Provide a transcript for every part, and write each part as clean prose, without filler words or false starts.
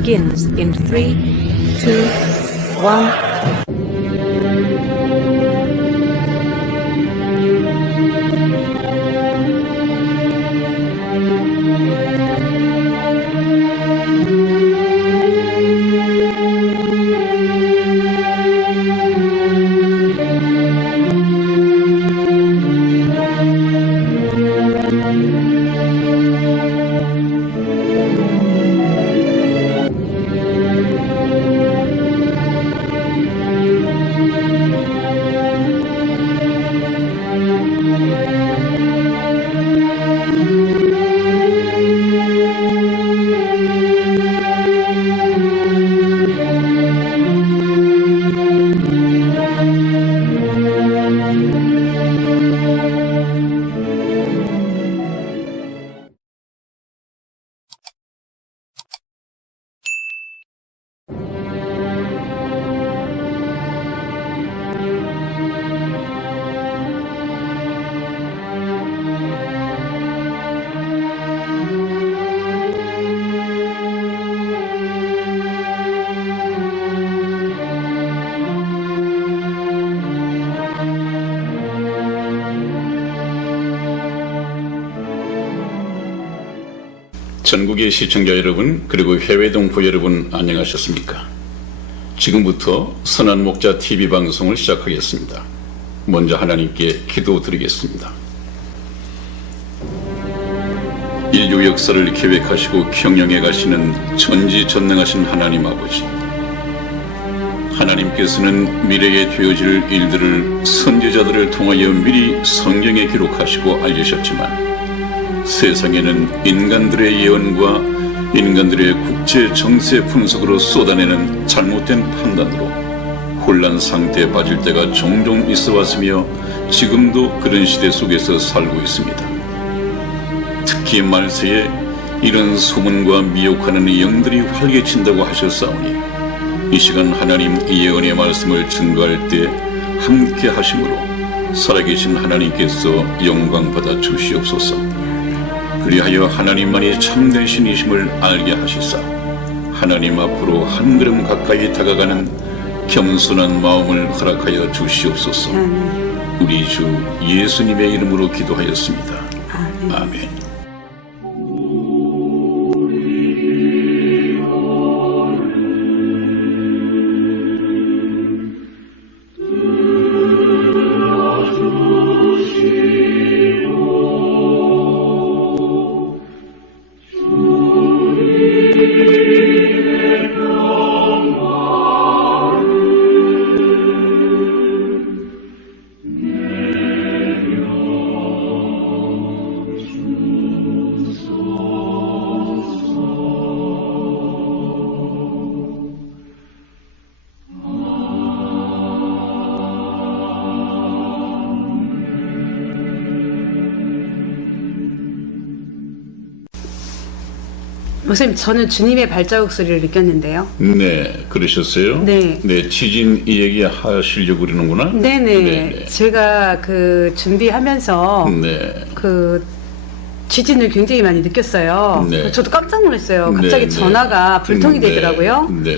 begins in 3, 2, 1. 전국의 시청자 여러분, 그리고 해외 동포 여러분, 안녕하셨습니까? 지금부터 선한 목자 TV 방송을 시작하겠습니다. 먼저 하나님께 기도드리겠습니다. 인류 역사를 계획하시고 경영해 가시는 전지전능하신 하나님 아버지, 하나님께서는 미래에 되어질 일들을 선지자들을 통하여 미리 성경에 기록하시고 알리셨지만 세상에는 인간들의 예언과 인간들의 국제 정세 분석으로 쏟아내는 잘못된 판단으로 혼란 상태에 빠질 때가 종종 있어 왔으며 지금도 그런 시대 속에서 살고 있습니다. 특히 말세에 이런 소문과 미혹하는 영들이 활개친다고 하셨사오니 이 시간 하나님 예언의 말씀을 증거할 때 함께 하심으로 살아계신 하나님께서 영광 받아 주시옵소서. 그리하여 하나님만이 참된 신이심을 알게 하시사 하나님 앞으로 한 걸음 가까이 다가가는 겸손한 마음을 허락하여 주시옵소서. 우리 주 예수님의 이름으로 기도하였습니다. 아멘. 목사님, 저는 주님의 발자국 소리를 느꼈는데요. 네, 그러셨어요? 네. 네, 지진 이 얘기 하시려고 그러는구나? 네네. 네네. 제가 준비하면서 네. 지진을 굉장히 많이 느꼈어요. 네. 저도 깜짝 놀랐어요. 갑자기 네, 전화가 불통이 네. 되더라고요. 네.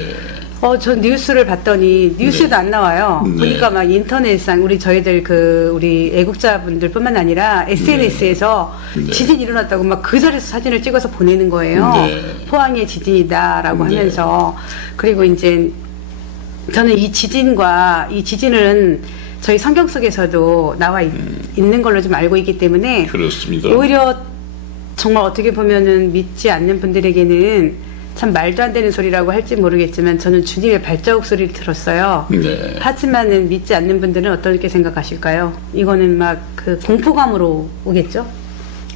전 뉴스를 봤더니 뉴스에도 네. 안 나와요. 네. 보니까 막 인터넷상 저희들 우리 애국자분들뿐만 아니라 SNS에서 네. 지진이 일어났다고 막 그 자리에서 사진을 찍어서 보내는 거예요. 네. 포항의 지진이다라고 네. 하면서. 그리고 이제 저는 이 지진은 저희 성경 속에서도 나와 있는 걸로 좀 알고 있기 때문에 그렇습니다. 오히려 정말 어떻게 보면은 믿지 않는 분들에게는 참 말도 안 되는 소리라고 할지 모르겠지만 저는 주님의 발자국 소리를 들었어요. 네. 하지만은 믿지 않는 분들은 어떻게 생각하실까요? 이거는 막 공포감으로 오겠죠?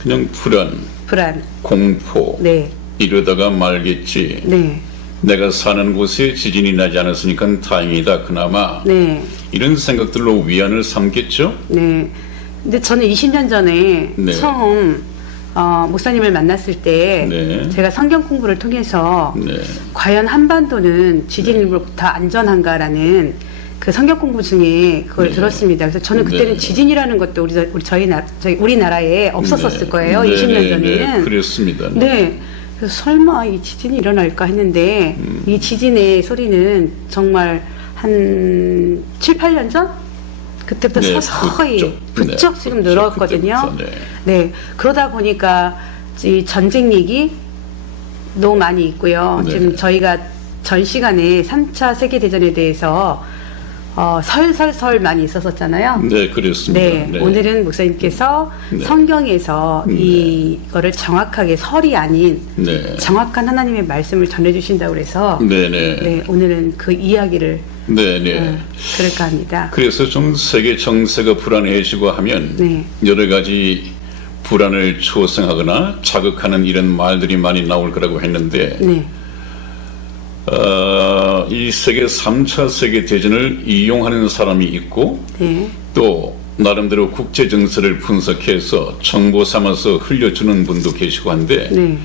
그냥 불안. 공포. 네. 이러다가 말겠지. 네. 내가 사는 곳에 지진이 나지 않았으니까 다행이다. 그나마. 네. 이런 생각들로 위안을 삼겠죠? 네. 근데 저는 20년 전에 네. 처음 목사님을 만났을 때 네. 제가 성경 공부를 통해서 네. 과연 한반도는 지진으로부터 안전한가라는 그 성경 공부 중에 그걸 네. 들었습니다. 그래서 저는 그때는 네. 지진이라는 것도 우리나라에 없었었을 거예요. 네. 20년 네. 전에는. 네. 그렇습니다. 네. 그래서 설마 이 지진이 일어날까 했는데 이 지진의 소리는 정말 한 7, 8년 전? 그때부터 네, 서서히 부쩍 네, 지금 부쩍 늘어왔거든요. 그때부터, 네. 그러다 보니까 이 전쟁 얘기 너무 많이 있고요. 네. 지금 저희가 전 시간에 3차 세계대전에 대해서 설설설 많이 있었었잖아요. 네, 그렇습니다. 네, 네. 오늘은 목사님께서 네. 성경에서 네. 이거를 정확하게 설이 아닌 네. 정확한 하나님의 말씀을 전해주신다고 그래서 네네. 네, 오늘은 그 이야기를 네네. 그럴까 합니다. 그래서 좀 세계 정세가 불안해지고 하면 네. 여러 가지 불안을 초생하거나 자극하는 이런 말들이 많이 나올 거라고 했는데 네, 이 세계 3차 세계대전을 이용하는 사람이 있고 네, 또 나름대로 국제 정세를 분석해서 정보 삼아서 흘려주는 분도 계시고 한데 네,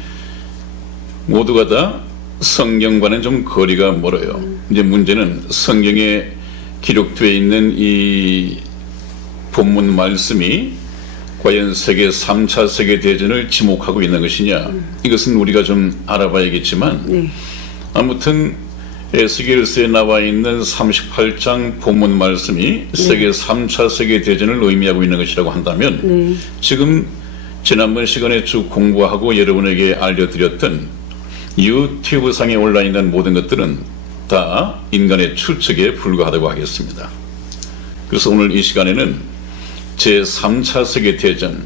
모두가 다 성경과는 좀 거리가 멀어요. 이제 문제는 성경에 기록되어 있는 이 본문 말씀이 과연 세계 3차 세계대전을 지목하고 있는 것이냐, 이것은 우리가 좀 알아봐야겠지만 네, 아무튼 에스겔서에 나와 있는 38장 본문 말씀이 세계 3차 세계대전을 의미하고 있는 것이라고 한다면 네, 지금 지난번 시간에 쭉 공부하고 여러분에게 알려드렸던 유튜브상에 올라있는 모든 것들은 다 인간의 추측에 불과하다고 하겠습니다. 그래서 오늘 이 시간에는 제3차 세계대전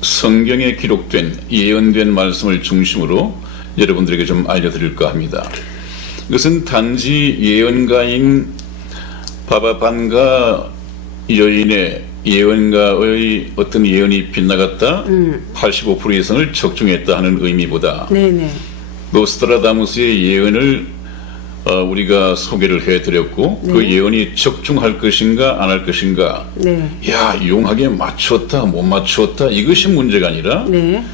성경에 기록된 예언된 말씀을 중심으로 여러분들에게 좀 알려드릴까 합니다. 이것은 단지 예언가인 바바반가 여인의 예언가의 어떤 예언이 빗나갔다 85% 이상을 적중했다 하는 의미보다 네, 네, 노스트라다무스의 예언을 우리가 소개를 해드렸고 그 예언이 적중할 것인가 안 할 것인가, 네, 야 용하게 맞추었다 못 맞추었다 이것이 문제가 아니라 네,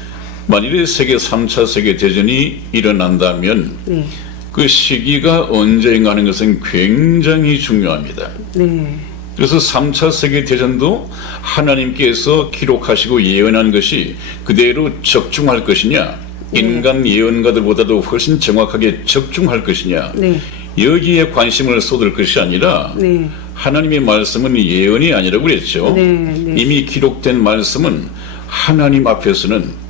만일에 세계 3차 세계대전이 일어난다면 네, 그 시기가 언제인가 하는 것은 굉장히 중요합니다. 네, 그래서 3차 세계대전도 하나님께서 기록하시고 예언한 것이 그대로 적중할 것이냐, 인간 예언가들보다도 훨씬 정확하게 적중할 것이냐, 네, 여기에 관심을 쏟을 것이 아니라 네, 하나님의 말씀은 예언이 아니라고 그랬죠. 네, 네. 이미 기록된 말씀은 하나님 앞에서는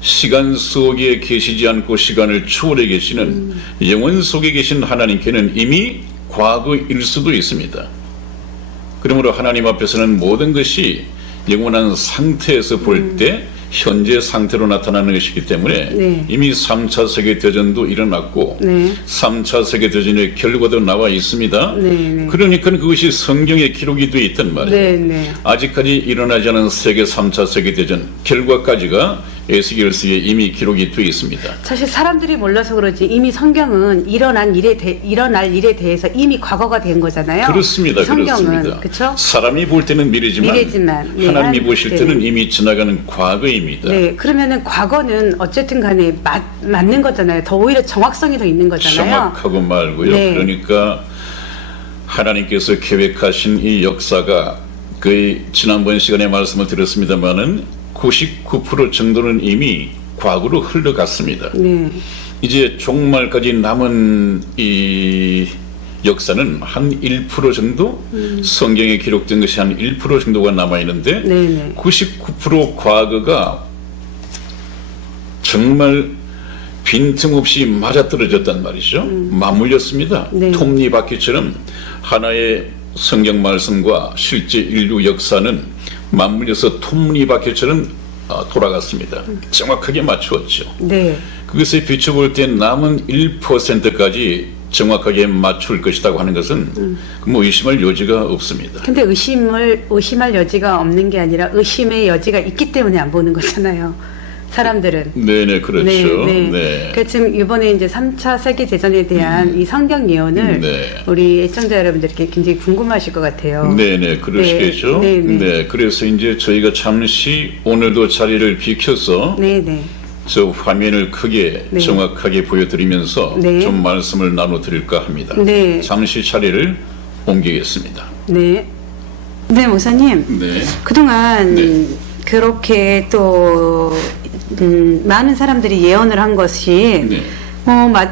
시간 속에 계시지 않고 시간을 초월해 계시는 영원 속에 계신 하나님께는 이미 과거일 수도 있습니다. 그러므로 하나님 앞에서는 모든 것이 영원한 상태에서 볼 때 현재 상태로 나타나는 것이기 때문에 네. 이미 3차 세계대전도 일어났고 네. 3차 세계대전의 결과도 나와 있습니다. 네, 네. 그러니까 그것이 성경에 기록이 되어 있단 말이에요. 네, 네. 아직까지 일어나지 않은 세계 3차 세계대전 결과까지가 에스겔서에 이미 기록이 되어 있습니다. 사실 사람들이 몰라서 그러지 이미 성경은 일어날 일에 대해서 이미 과거가 된 거잖아요. 그렇습니다. 성경은 그렇습니다. 그렇죠? 사람이 볼 때는 미래지만 네, 하나님이 보실 네. 때는 이미 지나가는 과거입니다. 네, 그러면은 과거는 어쨌든 간에 맞는 거잖아요. 더 오히려 정확성이 더 있는 거잖아요. 정확하고 말고요. 네. 그러니까 하나님께서 계획하신 이 역사가 거의 지난번 시간에 말씀을 드렸습니다마는 99% 정도는 이미 과거로 흘러갔습니다. 네, 이제 종말까지 남은 이 역사는 한 1% 정도 성경에 기록된 것이 한 1% 정도가 남아 있는데 네, 네. 99% 과거가 정말 빈틈없이 맞아떨어졌단 말이죠. 맞물렸습니다. 네. 톱니바퀴처럼 하나의 성경 말씀과 실제 인류 역사는 맞물려서 톱니바퀴처럼 돌아갔습니다. 정확하게 맞추었죠. 네, 그것에 비춰볼 때 남은 1%까지 정확하게 맞출 것이라고 하는 것은 뭐 의심할 여지가 없습니다. 근데 의심할 여지가 없는 게 아니라 의심의 여지가 있기 때문에 안 보는 거잖아요. 사람들은. 네네, 그렇죠. 네. 네. 그러니까 지금 이번에 이제 3차 세계대전에 대한 이 성경 예언을 네. 우리 애청자 여러분들께 굉장히 궁금하실 것 같아요. 네네, 그러시겠죠. 네, 네. 네, 그래서 이제 저희가 잠시 오늘도 자리를 비켜서 네, 네. 저 화면을 크게 네. 정확하게 보여드리면서 네. 좀 말씀을 나눠드릴까 합니다. 네. 잠시 자리를 옮기겠습니다. 네. 네, 목사님. 네. 그동안 네. 그렇게 또 많은 사람들이 예언을 한 것이 네.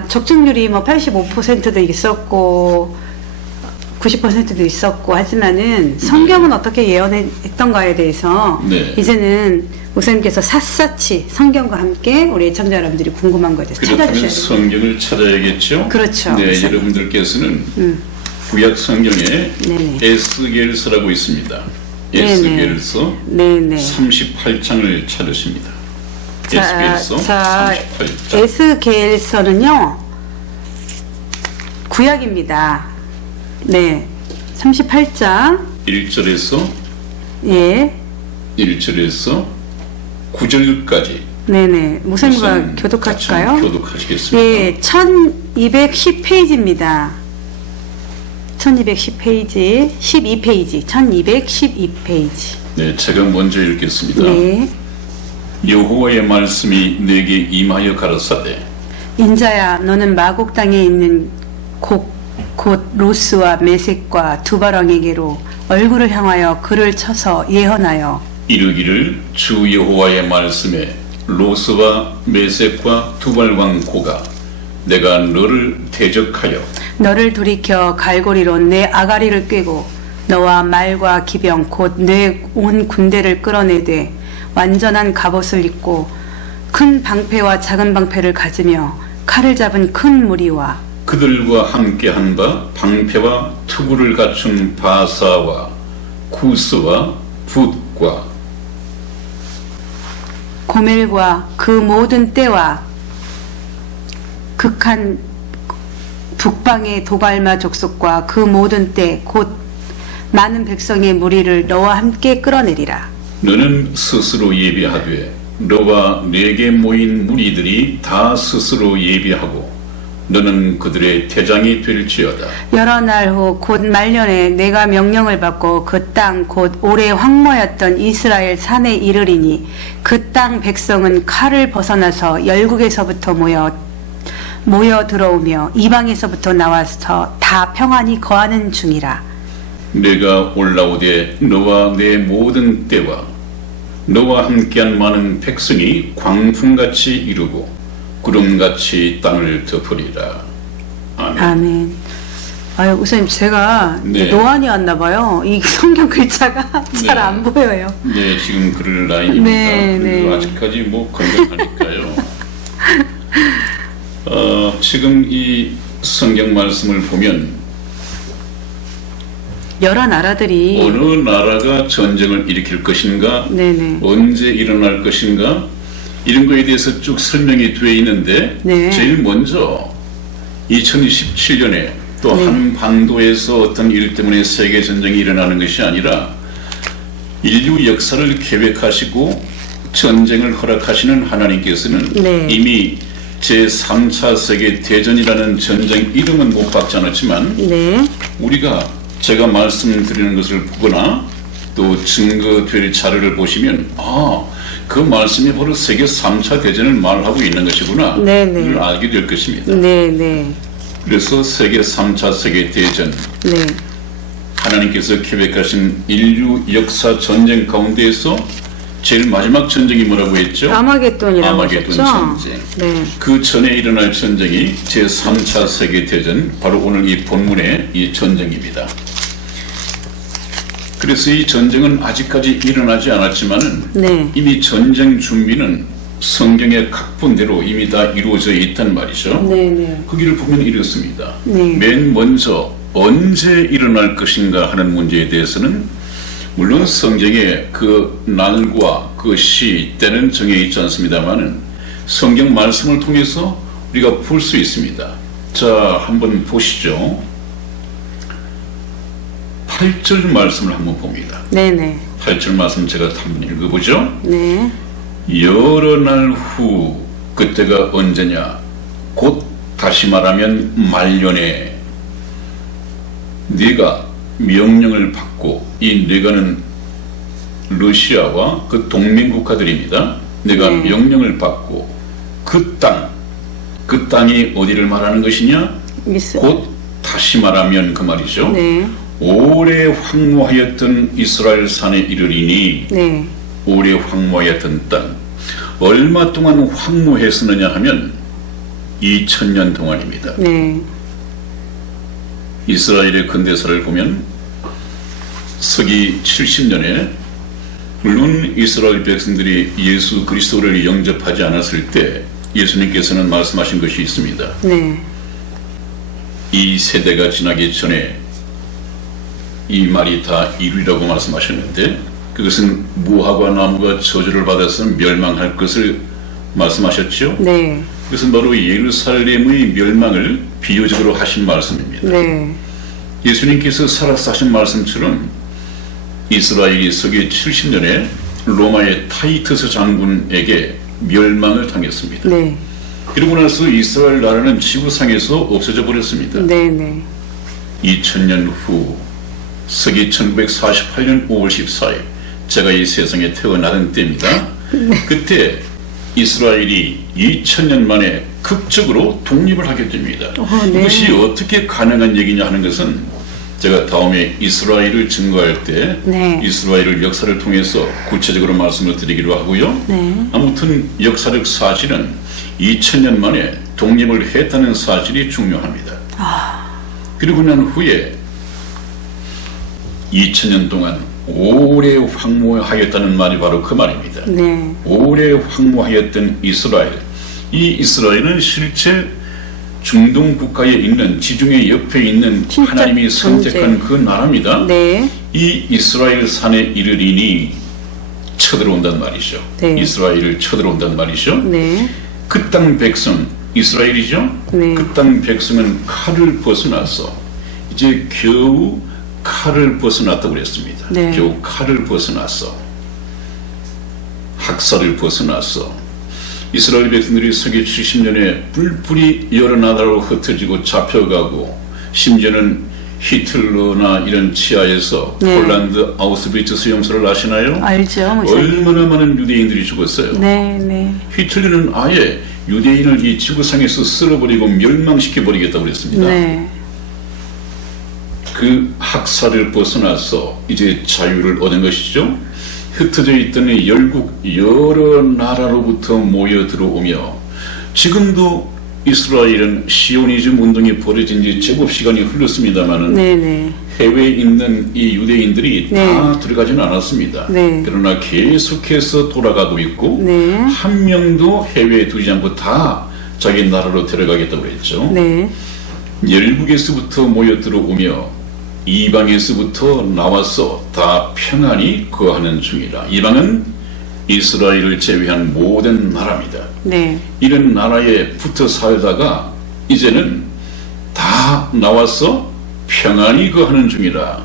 적중률이 85%도 있었고 90%도 있었고 하지만은 성경은 어떻게 예언했던가에 대해서 네. 이제는 목사님께서 샅샅이 성경과 함께 우리 애청자 여러분들이 궁금한 것에 대해서 그렇다면 찾아주셔야 돼요. 성경을 찾아야겠죠. 그렇죠. 네, 그래서. 여러분들께서는 구약 성경에 네네. 에스겔서라고 있습니다. 네네. 에스겔서 네네. 38장을 찾으십니다. 에스겔서 38장. 에스겔서는요 구약입니다. 네, 38장 1절에서 예, 1절에서 9절까지 네네. 목사님과 교독할까요? 교독하시겠습니다. 예, 1210페이지입니다. 1210페이지, 12페이지, 1212페이지. 네, 제가 먼저 읽겠습니다. 네. 여호와의 말씀이 내게 임하여 가라사대 인자야, 너는 마곡 땅에 있는 곧 로스와 메섹과 두바랑에게로 얼굴을 향하여 글을 쳐서 예언하여 이르기를 주 여호와의 말씀에 로스와 메섹과 두발왕 고가 내가 너를 대적하여 너를 돌이켜 갈고리로 내 아가리를 꿰고 너와 말과 기병 곧 내 온 군대를 끌어내되 완전한 갑옷을 입고 큰 방패와 작은 방패를 가지며 칼을 잡은 큰 무리와 그들과 함께한 바 방패와 투구를 갖춘 바사와 구스와 붓과 고멜과 그 모든 때와 극한 북방의 도갈마 족속과 그 모든 때 곧 많은 백성의 무리를 너와 함께 끌어내리라. 너는 스스로 예비하되 너와 내게 모인 무리들이 다 스스로 예비하고 너는 그들의 대장이 될지어다. 여러 날 후 곧 말년에 내가 명령을 받고 그 땅 곧 오래 황무였던 이스라엘 산에 이르리니 그 땅 백성은 칼을 벗어나서 열국에서부터 모여 들어오며 이방에서부터 나와서 다 평안히 거하는 중이라. 내가 올라오되 너와 내 모든 때와 너와 함께한 많은 백성이 광풍같이 이루고 구름같이 땅을 덮으리라. 아멘. 아멘. 아유, 우선님 제가 네. 노안이 왔나 봐요. 이 성경 글자가 잘 안 보여요. 네, 지금 그럴 나이입니다. 네, 그리고 네. 아직까지 뭐 건강하니까요. 지금 이 성경 말씀을 보면 여러 나라들이 어느 나라가 전쟁을 일으킬 것인가, 네네. 언제 일어날 것인가 이런 거에 대해서 쭉 설명이 되어 있는데 네. 제일 먼저 2017년에 또 네. 한반도에서 어떤 일 때문에 세계 전쟁이 일어나는 것이 아니라 인류 역사를 계획하시고 전쟁을 허락하시는 하나님께서는 네. 이미 제3차 세계 대전이라는 전쟁 이름은 못 박지 않았지만 네. 우리가 제가 말씀드리는 것을 보거나 또 증거될 자료를 보시면 그 말씀이 바로 세계 3차 대전을 말하고 있는 것이구나 네네. 이를 알게 될 것입니다. 네네. 그래서 세계 3차 세계 대전 네. 하나님께서 계획하신 인류 역사 전쟁 가운데에서 제일 마지막 전쟁이 뭐라고 했죠? 아마겟돈이라고 아마겟돈 하셨죠? 전쟁. 네. 그 전에 일어날 전쟁이 제3차 세계대전, 바로 오늘 이 본문의 이 전쟁입니다. 그래서 이 전쟁은 아직까지 일어나지 않았지만은 네. 이미 전쟁 준비는 성경의 각본대로 이미 다 이루어져 있단 말이죠. 네네. 거기를 보면 이렇습니다. 네. 맨 먼저 언제 일어날 것인가 하는 문제에 대해서는 물론 성경에 그 날과 그 시 때는 정해 있지 않습니다만은 성경 말씀을 통해서 우리가 볼 수 있습니다. 자, 한번 보시죠. 8절 말씀을 한번 봅니다. 네네. 8절 말씀 제가 한번 읽어보죠. 네. 여러 날 후 그때가 언제냐? 곧 다시 말하면 말년에 네가 명령을 받고, 이 네가는 러시아와 그 동맹 국가들입니다. 네가 네. 명령을 받고 그 땅이 어디를 말하는 것이냐? 곧 다시 말하면 그 말이죠. 네. 오래 황무하였던 이스라엘 산에 이르리니, 네. 오래 황무하였던 땅. 얼마 동안 황무했었느냐 하면 2000년 동안입니다. 네. 이스라엘의 근대사를 보면 서기 70년에 물론 이스라엘 백성들이 예수 그리스도를 영접하지 않았을 때 예수님께서는 말씀하신 것이 있습니다. 네. 이 세대가 지나기 전에 이 말이 다 이루리라고 말씀하셨는데 그것은 무화과 나무가 저주를 받아서 멸망할 것을 말씀하셨죠. 네. 그것은 바로 예루살렘의 멸망을 비유적으로 하신 말씀입니다. 네. 예수님께서 살아서 하신 말씀처럼 이스라엘이 서기 70년에 로마의 타이투스 장군에게 멸망을 당했습니다. 네. 그리고 나서 이스라엘 나라는 지구상에서 없어져 버렸습니다. 네. 네. 2000년 후 서기 1948년 5월 14일 제가 이 세상에 태어나던 때입니다. 그때 이스라엘이 2000년 만에 극적으로 독립을 하게 됩니다. 네. 이것이 어떻게 가능한 얘기냐 하는 것은 제가 다음에 이스라엘을 증거할 때 네. 이스라엘을 역사를 통해서 구체적으로 말씀을 드리기로 하고요. 네. 아무튼 역사적 사실은 2000년 만에 독립을 했다는 사실이 중요합니다. 그리고 난 후에 2000년 동안 오래 황무하였다는 말이 바로 그 말입니다. 네. 오래 황무하였던 이스라엘. 이 이스라엘은 실제 중동 국가에 있는 지중해 옆에 있는 진짜 하나님이 선택한 존재. 그 나라입니다. 네. 이 이스라엘 산에 이르리니 쳐들어온단 말이죠. 네. 이스라엘을 쳐들어온단 말이죠. 네. 그 땅 백성 이스라엘이죠. 네. 그 땅 백성은 칼을 벗어났어. 이제 겨우 칼을 벗어났다고 그랬습니다. 네. 겨우 칼을 벗어났어. 학살을 벗어났어. 이스라엘 백성들이 서기 70년에 뿔뿔이 여러 나라로 흩어지고 잡혀가고 심지어는 히틀러나 이런 치하에서 네. 폴란드 아우스비츠 수용소를 아시나요? 알죠, 목사님. 얼마나 많은 유대인들이 죽었어요. 네. 네. 히틀러는 아예 유대인을 이 지구상에서 쓸어버리고 멸망시켜버리겠다고 그랬습니다. 네. 그 학살을 벗어나서 이제 자유를 얻은 것이죠. 흩어져 있던 이 열국 여러 나라로부터 모여 들어오며 지금도 이스라엘은 시오니즘 운동이 벌어진 지 제법 시간이 흘렀습니다마는 네. 네. 해외에 있는 이 유대인들이 네. 다 들어가지는 않았습니다. 네. 그러나 계속해서 돌아가고 있고 네. 한 명도 해외에 두지 않고 다 자기 나라로 데려가겠다고 했죠. 네. 열국에서부터 모여 들어오며 이방에서부터 나와서 다 평안히 거하는 중이라. 이방은 이스라엘을 제외한 모든 나라입니다. 네. 이런 나라에 붙어 살다가 이제는 다 나와서 평안히 거하는 중이라.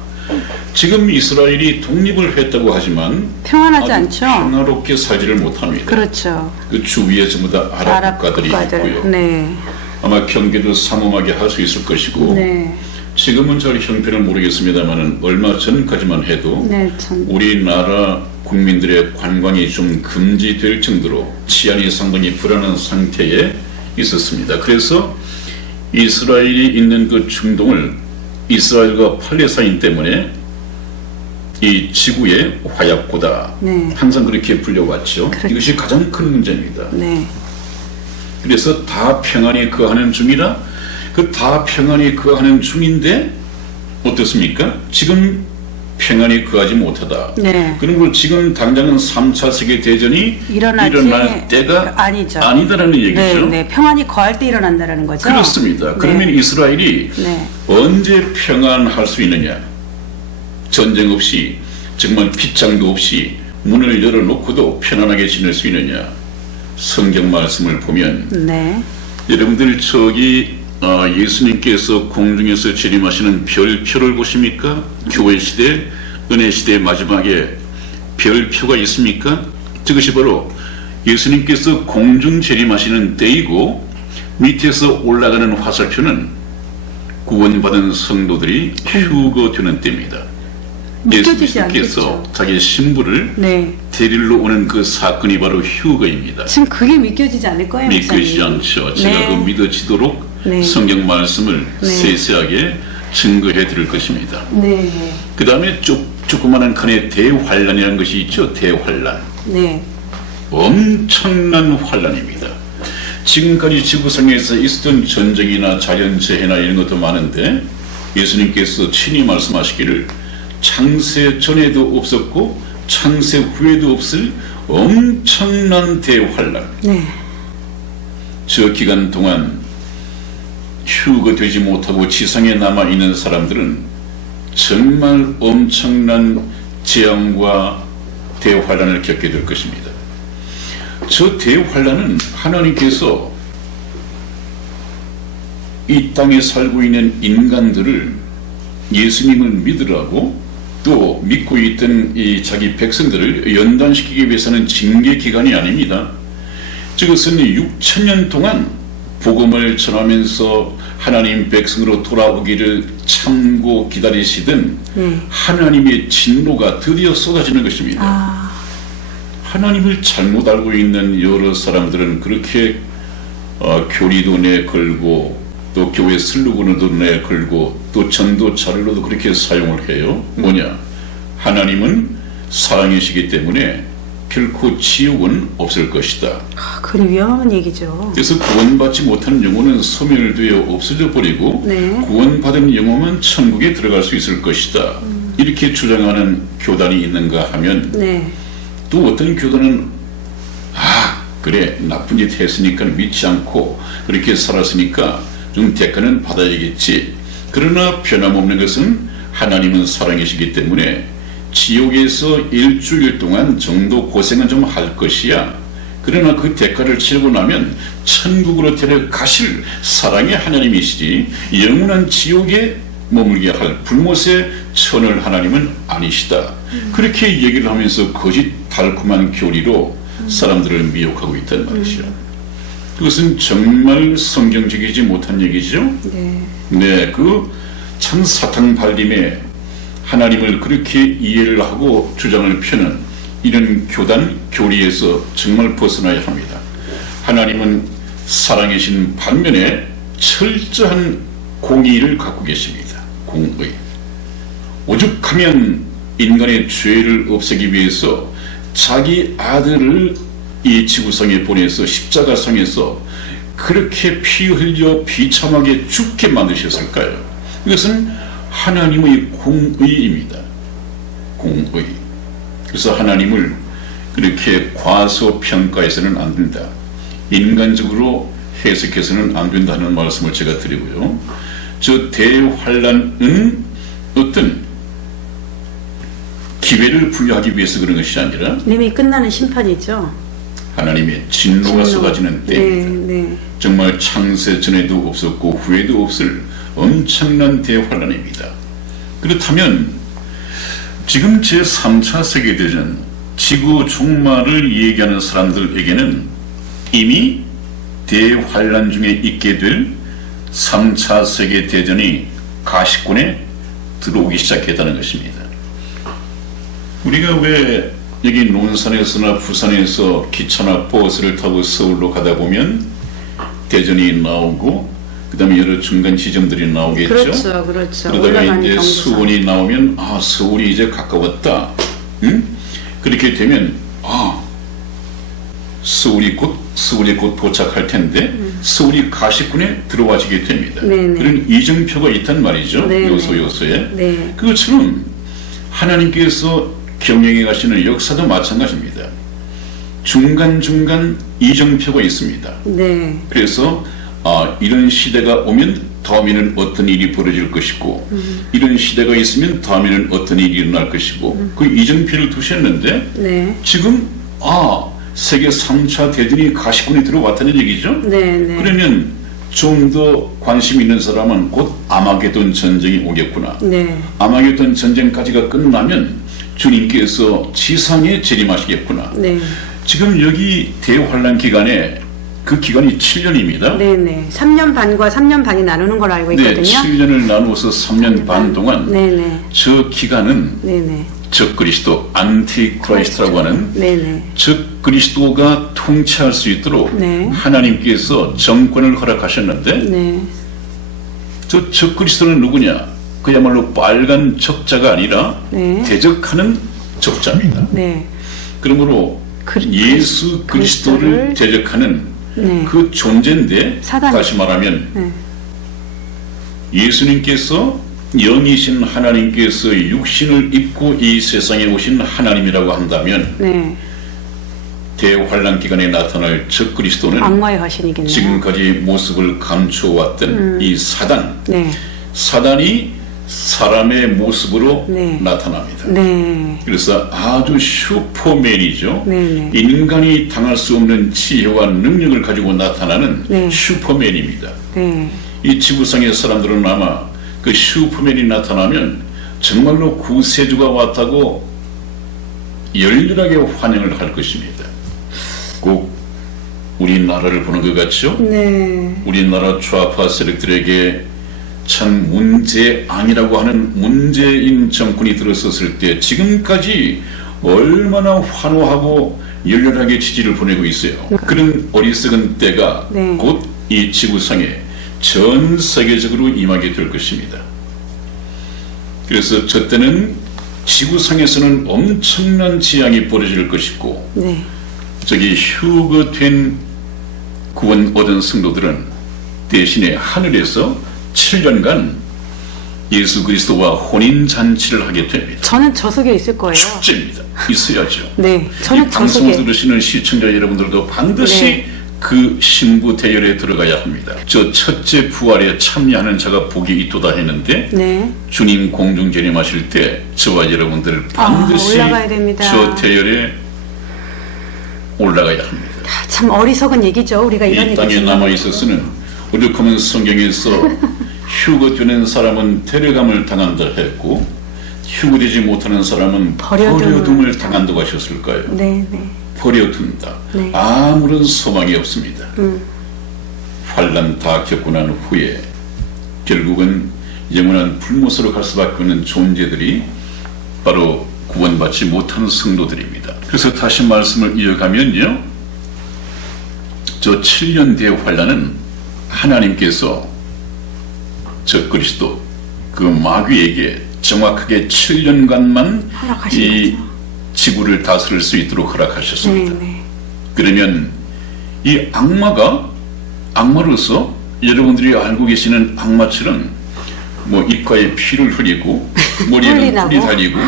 지금 이스라엘이 독립을 했다고 하지만 평안하지 아주 않죠? 평화롭게 살지를 못합니다. 그렇죠. 그 주위에 전부 다 아랍 국가들이 있고요. 네. 아마 경계도 삼엄하게 할 수 있을 것이고 네. 지금은 잘 형편을 모르겠습니다만 얼마 전까지만 해도 네. 참. 우리나라 국민들의 관광이 좀 금지될 정도로 치안이 상당히 불안한 상태에 있었습니다. 그래서 이스라엘이 있는 그 중동을 이스라엘과 팔레스타인 때문에 이 지구의 화약고다. 네. 항상 그렇게 불려왔죠. 그렇죠. 이것이 가장 큰 문제입니다. 네. 그래서 다 평안히 거하는 중이라 그 다 평안히 거하는 중인데 어떻습니까? 지금 평안히 거하지 못하다. 네. 그런 걸 지금 당장은 3차 세계대전이 일어날 때가 아니죠. 아니다라는 얘기죠. 네. 네. 평안히 거할 때 일어난다라는 거죠. 그렇습니다. 그러면 네. 이스라엘이 네. 언제 평안할 수 있느냐? 전쟁 없이 정말 빗장도 없이 문을 열어놓고도 편안하게 지낼 수 있느냐? 성경 말씀을 보면 네. 여러분들 저기 예수님께서 공중에서 재림하시는 별표를 보십니까? 교회 시대, 은혜 시대의 마지막에 별표가 있습니까? 그것이 바로 예수님께서 공중 재림하시는 때이고 밑에서 올라가는 화살표는 구원받은 성도들이 휴거되는 때입니다. 믿겨지지 예수님께서 않겠죠. 자기 신부를 네. 데리러 오는 그 사건이 바로 휴거입니다. 지금 그게 믿겨지지 않을 거예요, 믿기지 목사님. 않죠. 제가 네. 그 믿어지도록 네. 성경 말씀을 네. 세세하게 증거해 드릴 것입니다. 네. 그 다음에 조그마한 칸에 대환란이라는 것이 있죠. 대환란. 네. 엄청난 환란입니다. 지금까지 지구상에서 있었던 전쟁이나 자연재해나 이런 것도 많은데 예수님께서 친히 말씀하시기를 창세 전에도 없었고 창세 후에도 없을 엄청난 대환란. 네. 저 기간 동안 휴거되지 못하고 지상에 남아있는 사람들은 정말 엄청난 재앙과 대환란을 겪게 될 것입니다. 저 대환란은 하나님께서 이 땅에 살고 있는 인간들을 예수님을 믿으라고 또 믿고 있던 이 자기 백성들을 연단시키기 위해서는 징계 기간이 아닙니다. 저것은 6,000년 동안 복음을 전하면서 하나님 백성으로 돌아오기를 참고 기다리시던 하나님의 진노가 드디어 쏟아지는 것입니다. 하나님을 잘못 알고 있는 여러 사람들은 그렇게 교리도 내걸고 또 교회 슬로건도 내걸고 또 전도 자료로도 그렇게 사용을 해요. 뭐냐? 하나님은 사랑이시기 때문에 결코 지옥은 없을 것이다. 그건 위험한 얘기죠. 그래서 구원받지 못하는 영혼은 소멸되어 없어져 버리고 구원받은 영혼은 천국에 들어갈 수 있을 것이다. 이렇게 주장하는 교단이 있는가 하면 또 어떤 교단은 그래 나쁜 짓 했으니까 믿지 않고 그렇게 살았으니까 좀 대가는 받아야겠지. 그러나 변함없는 것은 하나님은 사랑이시기 때문에 지옥에서 일주일 동안 정도 고생은 좀 할 것이야. 그러나 그 대가를 치르고 나면 천국으로 데려가실 사랑의 하나님이시지 영원한 지옥에 머물게 할 불못에 처할 하나님은 아니시다. 그렇게 얘기를 하면서 거짓 달콤한 교리로 사람들을 미혹하고 있단 말이죠. 그것은 정말 성경적이지 못한 얘기죠. 네, 그 참 사탕 발림에 하나님을 그렇게 이해를 하고 주장을 펴는 이런 교단 교리에서 정말 벗어나야 합니다. 하나님은 사랑이신 반면에 철저한 공의를 갖고 계십니다. 공의. 오죽하면 인간의 죄를 없애기 위해서 자기 아들을 이 지구상에 보내서 십자가상에서 그렇게 피 흘려 비참하게 죽게 만드셨을까요? 이것은 하나님의 공의입니다. 공의. 그래서 하나님을 그렇게 과소평가해서는 안 된다. 인간적으로 해석해서는 안 된다는 말씀을 제가 드리고요. 저 대환란은 어떤 기회를 부여하기 위해서 그런 것이 아니라 이미 끝나는 심판이죠. 하나님의 진노가 쏟아지는 때입니다. 정말 창세 전에도 없었고 후에도 없을 엄청난 대환란입니다. 그렇다면 지금 제3차 세계대전 지구 종말을 얘기하는 사람들에게는 이미 대환란 중에 있게 될 3차 세계대전이 가시권에 들어오기 시작했다는 것입니다. 우리가 왜 여기 논산에서나 부산에서 기차나 버스를 타고 서울로 가다 보면 대전이 나오고 그 다음에 여러 중간 지점들이 나오겠죠. 그렇죠. 그러다가 이제 수원이 나오면 서울이 이제 가까웠다. 그렇게 되면 서울이 곧 도착할 텐데 서울이 가시권에 들어와지게 됩니다. 그런 이정표가 있단 말이죠. 요소에. 그것처럼 하나님께서 경영해 가시는 역사도 마찬가지입니다. 중간중간 이정표가 있습니다. 그래서 이런 시대가 오면 다음에는 어떤 일이 벌어질 것이고 이런 시대가 있으면 다음에는 어떤 일이 일어날 것이고 그 이정표를 두셨는데 지금 세계 3차 대전이 가시권에 들어왔다는 얘기죠. 그러면 좀 더 관심 있는 사람은 곧 아마게돈 전쟁이 오겠구나. 아마게돈 전쟁까지가 끝나면 주님께서 지상에 재림하시겠구나. 지금 여기 대환란 기간에 그 기간이 7년입니다. 3년 반과 3년 반이 나누는 걸 알고 있거든요. 7년을 나누어서 3년 반 동안 저 기간은 적그리스도 안티크라이스트라고 하는 적그리스도가 통치할 수 있도록 하나님께서 정권을 허락하셨는데 저 적그리스도는 누구냐? 그야말로 빨간 적자가 아니라 대적하는 적자입니다. 그러므로 예수 그리스도를 대적하는 네. 그 존재인데 사단이- 다시 말하면 네. 예수님께서 영이신 하나님께서 육신을 입고 이 세상에 오신 하나님이라고 한다면 네. 대환란 기간에 나타날 적 그리스도는 악마의 화신이겠네요. 지금까지 모습을 감춰왔던 이 사단, 네. 사단이 사람의 모습으로 네. 나타납니다. 네. 그래서 아주 슈퍼맨이죠. 네. 인간이 당할 수 없는 지혜와 능력을 가지고 나타나는 네. 슈퍼맨입니다. 네. 이 지구상의 사람들은 아마 그 슈퍼맨이 나타나면 정말로 구세주가 왔다고 열렬하게 환영을 할 것입니다. 꼭 우리나라를 보는 것 같죠? 네. 우리나라 좌파 세력들에게 참 문제아니라고 하는 문재인 정권이 들어섰을 때 지금까지 얼마나 환호하고 열렬하게 지지를 보내고 있어요. 그런 어리석은 때가 네. 곧 이 지구상에 전 세계적으로 임하게 될 것입니다. 그래서 저 때는 지구상에서는 엄청난 재앙이 벌어질 것이고 네. 저기 휴거된 구원 얻은 성도들은 대신에 하늘에서 7년간 예수 그리스도와 혼인잔치를 하게 됩니다. 저는 저 속에 있을 거예요. 축제입니다. 있어야죠. 네. 이 저는 저 방송을 속에. 들으시는 시청자 여러분들도 반드시 네. 그 신부 대열에 들어가야 합니다. 저 첫째 부활에 참여하는 자가 복이 있도다 했는데 네. 주님 공중 재림하실 때 저와 여러분들 반드시 올라가야 됩니다. 저 대열에 올라가야 합니다. 아, 참 어리석은 얘기죠. 우리가 이런 이 얘기 땅에 듣는 남아 거. 있어서는 오죽하면 성경에서 휴거되는 사람은 데려감을 당한다 했고 휴거되지 못하는 사람은 버려둠을 당한다고 하셨을까요? 네, 네. 버려둔다. 네. 아무런 소망이 없습니다. 환난 다 겪고 난 후에 결국은 영원한 불못으로 갈 수밖에 없는 존재들이 바로 구원받지 못한 성도들입니다. 그래서 다시 말씀을 이어가면요, 저 7년 뒤의 환난은 하나님께서 저 그리스도 그 마귀에게 정확하게 7년간만 허락하신 이 거죠. 지구를 다스릴 수 있도록 허락하셨습니다. 네, 네. 그러면 이 악마가 악마로서 여러분들이 알고 계시는 악마처럼 뭐 입가에 피를 흘리고 머리에는 뿔이 나고. 뿔이 달리고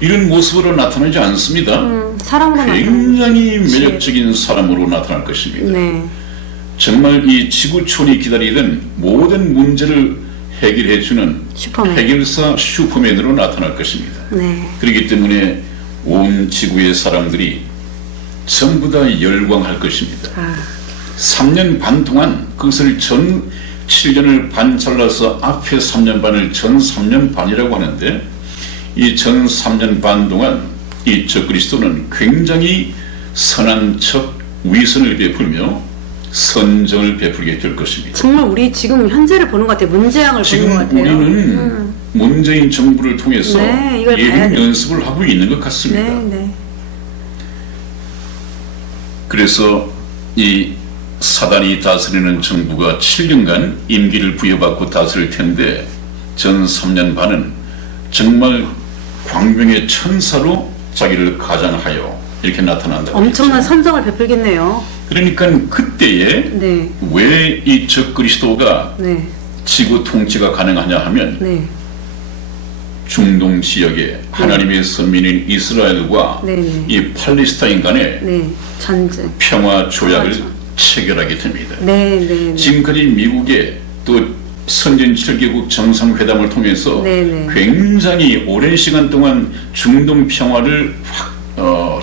이런 모습으로 나타나지 않습니다. 사람으로 나타나는 굉장히 매력적인 사람으로 나타날 것입니다. 네. 정말 이 지구촌이 기다리던 모든 문제를 해결해주는 슈퍼맨. 해결사 슈퍼맨으로 나타날 것입니다. 네. 그렇기 때문에 온 지구의 사람들이 전부 다 열광할 것입니다. 아, 3년 반 동안 그것을 전 7년을 반 잘라서 앞에 3년 반을 전 3년 반이라고 하는데 이 전 3년 반 동안 이 적그리스도는 굉장히 선한 척 위선을 베풀며 선정을 베풀게 될 것입니다. 정말 우리 지금 현재를 보는 것 같아요. 문재앙을 보는 지금 것 같아요. 우리는 문재인 정부를 통해서 네, 이걸 봐야 예비 돼요. 연습을 하고 있는 것 같습니다. 네, 네. 그래서 이 사단이 다스리는 정부가 7년간 임기를 부여받고 다스릴 텐데 전 3년 반은 정말 광명의 천사로 자기를 가장하여 이렇게 나타난다고 엄청난 했죠. 선정을 베풀겠네요. 그러니까 그때에 네. 왜 이 적그리스도가 네. 지구 통치가 가능하냐 하면 네. 중동 지역에 하나님의 선민인 이스라엘과 네, 네. 이 팔레스타인 간의 네. 전쟁. 평화 조약을 그렇죠. 체결하게 됩니다. 네, 네, 네. 지금까지 미국의 또 선진 7개국 정상회담을 통해서 네네. 굉장히 오랜 시간 동안 중동 평화를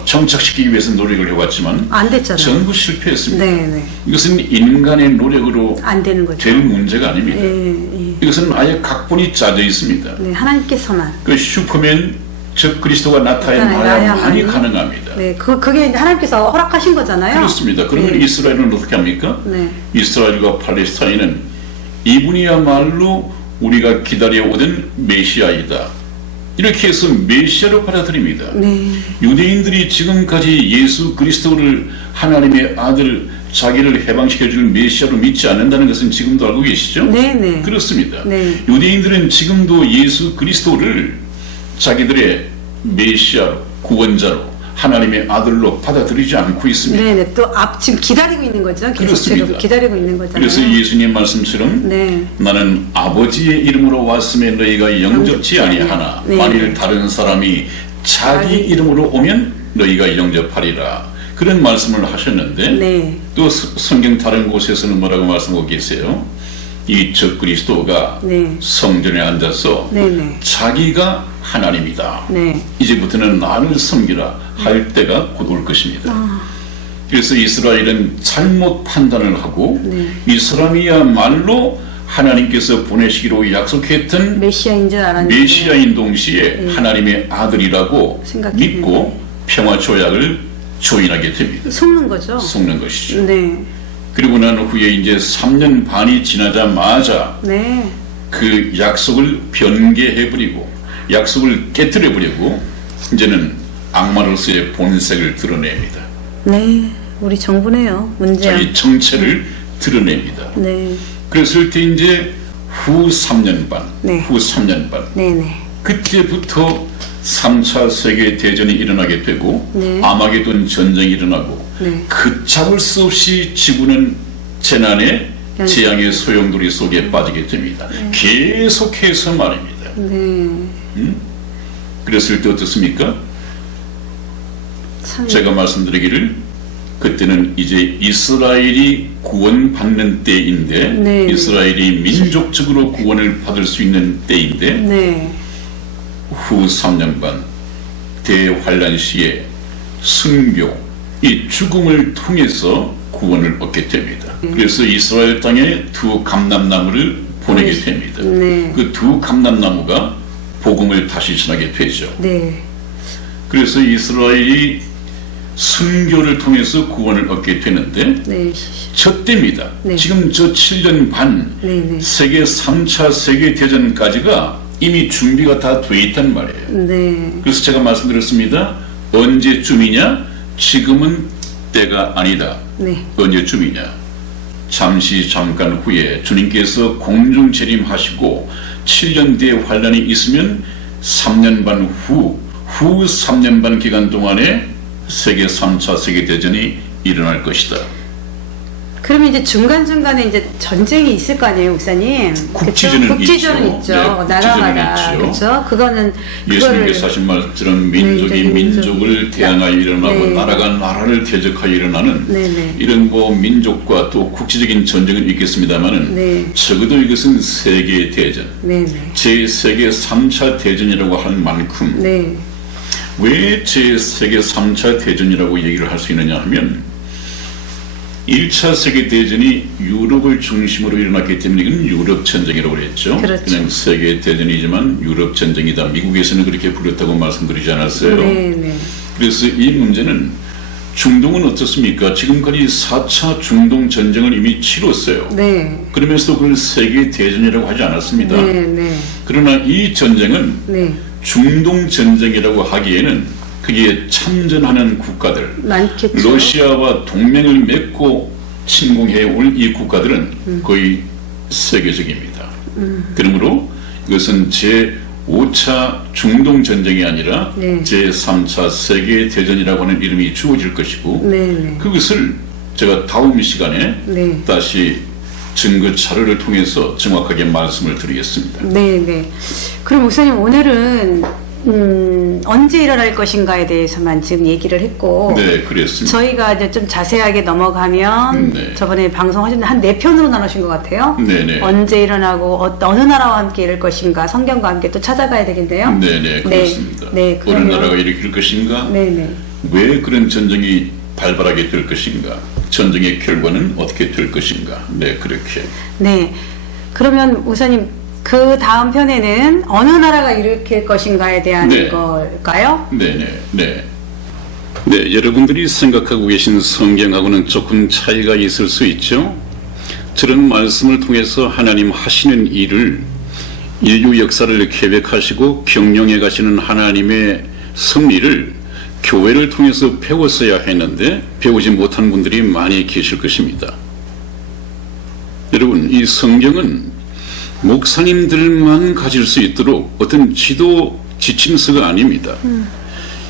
정착시키기 위해서 노력을 해왔지만 안 됐잖아요. 전부 실패했습니다. 네, 네. 이것은 인간의 노력으로 안 되는 거죠. 될 문제가 아닙니다. 예, 예. 이것은 아예 각본이 짜져 있습니다. 네, 하나님께서만. 그 슈퍼맨 적 그리스도가 나타나야만이 가능합니다. 네, 그게 이제 하나님께서 허락하신 거잖아요. 그렇습니다. 그러면 네. 이스라엘은 어떻게 합니까? 네. 이스라엘과 팔레스타인은 이분이야말로 우리가 기다려오던 메시아이다. 이렇게 해서 메시아로 받아들입니다. 네. 유대인들이 지금까지 예수 그리스도를 하나님의 아들 자기를 해방시켜줄 메시아로 믿지 않는다는 것은 지금도 알고 계시죠? 네, 네. 그렇습니다. 네. 유대인들은 지금도 예수 그리스도를 자기들의 메시아로 구원자로 하나님의 아들로 받아들이지 않고 있습니다. 네네. 또 지금 기다리고 있는 거죠. 계속적으로 그렇습니다. 기다리고 있는 거잖아요. 그래서 예수님 말씀처럼 네. 나는 아버지의 이름으로 왔음에 너희가 영접지 아니하나 네. 만일 다른 사람이 자기 이름으로 오면 너희가 영접하리라. 그런 말씀을 하셨는데 네. 또 성경 다른 곳에서는 뭐라고 말씀하고 계세요? 이 적그리스도가 네. 성전에 앉아서 네네. 자기가 하나님이다. 네. 이제부터는 나를 섬기라 할 때가 곧 올 것입니다. 그래서 이스라엘은 잘못 판단을 하고 네. 이 사람이야말로 하나님께서 보내시기로 약속했던 메시아인 줄 알았는데. 메시아인 동시에 하나님의 아들이라고 생각했는데. 믿고 평화 조약을 조인하게 됩니다. 속는 거죠. 속는 것이죠. 네. 그리고 난 후에 이제 3년 반이 지나자마자 네. 그 약속을 변개해버리고 약속을 깨뜨려버리고 이제는 악마로서의 본색을 드러냅니다. 네. 우리 정부네요. 문제야. 자기 정체를 드러냅니다. 네. 그랬을 때 이제 후 3년 반, 네. 후 3년 반 네네. 그때부터 3차 세계 대전이 일어나게 되고 네. 아마게돈 전쟁이 일어나고 네. 걷잡을 수 없이 지구는 재난의 재앙의 소용돌이 속에 빠지게 됩니다. 계속해서 말입니다. 네. 그랬을 때 어떻습니까? 참. 제가 말씀드리기를 그때는 이제 이스라엘이 구원받는 때인데 네. 이스라엘이 민족적으로 구원을 받을 수 있는 때인데 네. 후 3년간 대환란 시에 순교, 이 죽음을 통해서 구원을 얻게 됩니다. 그래서 이스라엘 땅에 두 감람나무를 보내게 됩니다. 네. 그 두 감람나무가 복음을 다시 전하게 되죠. 네. 그래서 이스라엘이 순교를 통해서 구원을 얻게 되는데 네. 저 때입니다. 네. 지금 저 7년 반 네네. 세계 3차 세계대전까지가 이미 준비가 다 돼 있단 말이에요. 네. 그래서 제가 말씀드렸습니다. 언제쯤이냐? 지금은 때가 아니다. 네. 언제쯤이냐? 잠깐 후에 주님께서 공중 재림하시고 7년 뒤에 환란이 있으면 3년 반 후 3년 반 기간 동안에 세계 3차 세계대전이 일어날 것이다. 그러면 이제 중간중간에 이제 전쟁이 있을 거 아니에요, 목사님? 국지전은 그쵸? 국지전은 있죠. 있죠. 네, 나라마다. 국지전은 있죠. 그렇죠? 그거는 예수님께서 하신 말처럼 민족이 네, 민족을 대항하여 일어나고 네. 나라가 나라를 대적하여 일어나는 네네. 이런 민족과 또 국지적인 전쟁은 있겠습니다만은 네. 적어도 이것은 세계 대전, 네네. 제 세계 3차 대전이라고 할 만큼 네. 왜 제 세계 3차 대전이라고 얘기를 할 수 있느냐 하면 1차 세계대전이 유럽을 중심으로 일어났기 때문에 이건 유럽 전쟁이라고 그랬죠. 그렇죠. 그냥 세계대전이지만 유럽 전쟁이다. 미국에서는 그렇게 부르다고 말씀드리지 않았어요. 네네. 그래서 이 문제는 중동은 어떻습니까? 지금까지 4차 중동 전쟁을 이미 치렀어요. 네. 그러면서도 그걸 세계대전이라고 하지 않았습니다. 네네. 그러나 이 전쟁은 네. 중동 전쟁이라고 하기에는 거기에 참전하는 국가들, 많겠죠. 러시아와 동맹을 맺고 침공해 올 이 국가들은 거의 세계적입니다. 그러므로 이것은 제5차 중동 전쟁이 아니라 네. 제3차 세계대전이라고 하는 이름이 주어질 것이고 네네. 그것을 제가 다음 시간에 네. 다시 증거 자료를 통해서 정확하게 말씀을 드리겠습니다. 네네. 그럼 목사님 오늘은 언제 일어날 것인가에 대해서만 지금 얘기를 했고 네, 그랬습니다. 저희가 이제 좀 자세하게 넘어가면 네. 저번에 방송하셨는데 한 4편으로 나누신 것 같아요. 네네. 언제 일어나고 어느 나라와 함께 이룰 것인가 성경과 함께 또 찾아가야 되겠네요. 네네, 그렇습니다. 네, 어느 그러면- 나라가 일으킬 것인가? 네네. 왜 그런 전쟁이 발발하게 될 것인가? 전쟁의 결과는 어떻게 될 것인가? 네, 그렇게. 네. 그러면 우선님 그 다음 편에는 어느 나라가 일으킬 것인가에 대한 네. 걸까요? 네네, 네. 네, 여러분들이 생각하고 계신 성경하고는 조금 차이가 있을 수 있죠. 저런 말씀을 통해서 하나님 하시는 일을 인류 역사를 계획하시고 경영해 가시는 하나님의 섭리를 교회를 통해서 배웠어야 했는데 배우지 못한 분들이 많이 계실 것입니다. 여러분, 이 성경은 목사님들만 가질 수 있도록 어떤 지도 지침서가 아닙니다.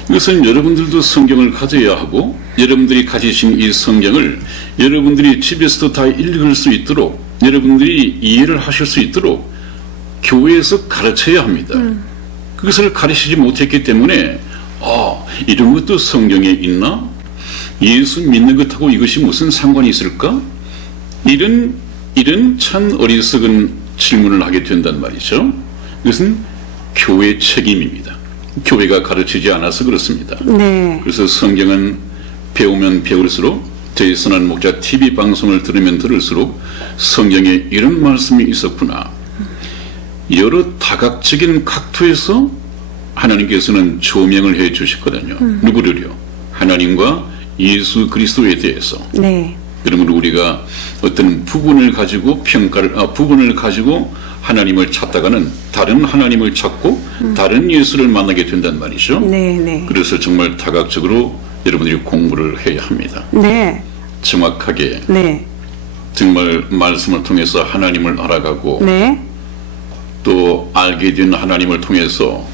그것은 여러분들도 성경을 가져야 하고 여러분들이 가지신 이 성경을 여러분들이 집에서도 다 읽을 수 있도록 여러분들이 이해를 하실 수 있도록 교회에서 가르쳐야 합니다. 그것을 가르치지 못했기 때문에 이런 것도 성경에 있나? 예수 믿는 것하고 이것이 무슨 상관이 있을까? 이런 참 어리석은 질문을 하게 된단 말이죠. 이것은 교회 책임입니다. 교회가 가르치지 않아서 그렇습니다. 네. 그래서 성경은 배우면 배울수록 저희 선한 목자 TV 방송을 들으면 들을수록 성경에 이런 말씀이 있었구나. 여러 다각적인 각도에서 하나님께서는 조명을 해 주셨거든요. 누구를요? 하나님과 예수 그리스도에 대해서. 네. 그러므로 우리가 어떤 부분을 가지고 부분을 가지고 하나님을 찾다가는 다른 하나님을 찾고 다른 예수를 만나게 된단 말이죠. 네, 네. 그래서 정말 다각적으로 여러분들이 공부를 해야 합니다. 네. 정확하게 네. 정말 말씀을 통해서 하나님을 알아가고 네. 또 알게 된 하나님을 통해서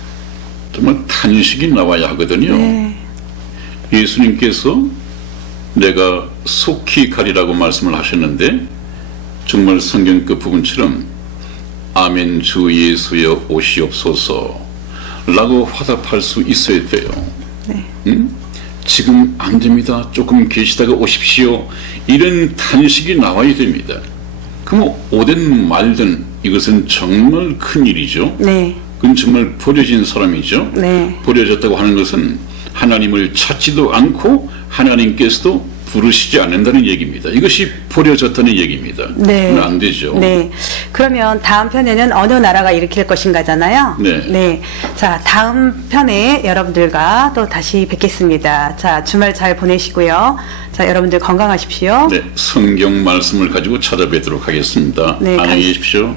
정말 탄식이 나와야 하거든요. 네. 예수님께서 내가 속히 가리라고 말씀을 하셨는데 정말 성경 그 부분처럼 아멘 주 예수여 오시옵소서 라고 화답할 수 있어야 돼요. 네. 지금 안 됩니다. 조금 계시다가 오십시오. 이런 탄식이 나와야 됩니다. 그럼 오든 말든 이것은 정말 큰 일이죠. 네. 그건 정말 버려진 사람이죠. 네. 버려졌다고 하는 것은 하나님을 찾지도 않고 하나님께서도 부르시지 않는다는 얘기입니다. 이것이 버려졌다는 얘기입니다. 네. 그건 안 되죠. 네. 그러면 다음 편에는 어느 나라가 일으킬 것인가잖아요. 네. 네. 자, 다음 편에 여러분들과 또 다시 뵙겠습니다. 자, 주말 잘 보내시고요. 자, 여러분들 건강하십시오. 네, 성경 말씀을 가지고 찾아뵙도록 하겠습니다. 네, 안녕히 계십시오.